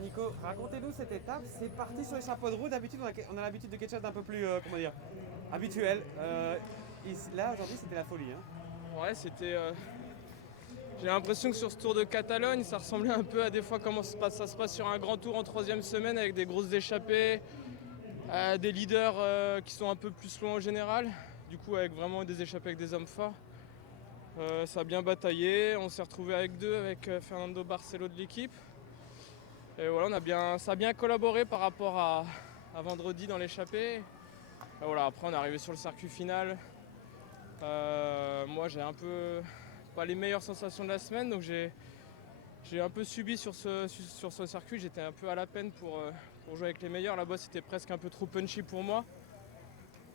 Nico, racontez-nous cette étape. C'est parti sur les chapeaux de roue. D'habitude, on a l'habitude de quelque chose d'un peu plus, comment dire, habituel. Là, aujourd'hui, c'était la folie, hein. Ouais, c'était. J'ai l'impression que sur ce Tour de Catalogne, ça ressemblait un peu à des fois comment ça se passe sur un grand tour en troisième semaine avec des grosses échappées, des leaders qui sont un peu plus loin en général. Du coup, avec vraiment des échappées avec des hommes forts. Ça a bien bataillé. On s'est retrouvé avec deux, avec Fernando Barcelo de l'équipe. Et voilà, ça a bien collaboré par rapport à vendredi dans l'échappée. Et voilà, après, on est arrivé sur le circuit final. Moi, j'ai un peu pas les meilleures sensations de la semaine, donc j'ai un peu subi sur ce circuit. J'étais un peu à la peine pour jouer avec les meilleurs. Là-bas, c'était presque un peu trop punchy pour moi.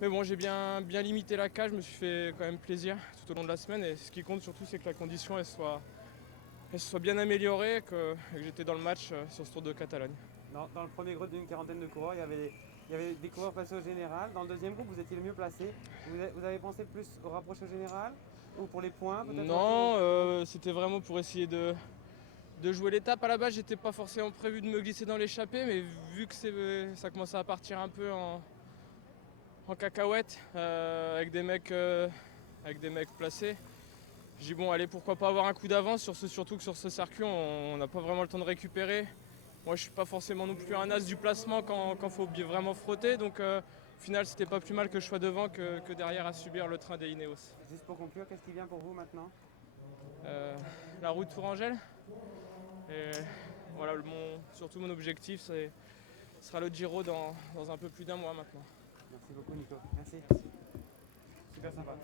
Mais bon, j'ai bien limité la cage. Je me suis fait quand même plaisir tout au long de la semaine. Et ce qui compte surtout, c'est que la condition elle soit bien améliorée, que j'étais dans le match sur ce Tour de Catalogne. Dans le premier groupe d'une quarantaine de coureurs, il y avait des coureurs passés au général. Dans le deuxième groupe, vous étiez le mieux placé. Vous avez pensé plus au rapproché au général ou pour les points peut-être? Non, c'était vraiment pour essayer de jouer l'étape. À la base, j'étais pas forcément prévu de me glisser dans l'échappée, mais vu que ça commençait à partir un peu en cacahuète avec des mecs placés, j'ai dit bon, allez, pourquoi pas avoir un coup d'avance surtout que sur ce circuit, on n'a pas vraiment le temps de récupérer. Moi, je suis pas forcément non plus un as du placement quand faut vraiment frotter, donc au final, c'était pas plus mal que je sois devant que derrière à subir le train des Ineos. Juste pour conclure, qu'est-ce qui vient pour vous maintenant? Euh, la route Tourangelle. Et voilà, surtout mon objectif, sera le Giro dans un peu plus d'un mois maintenant. Merci beaucoup Nico. Merci. Super sympa.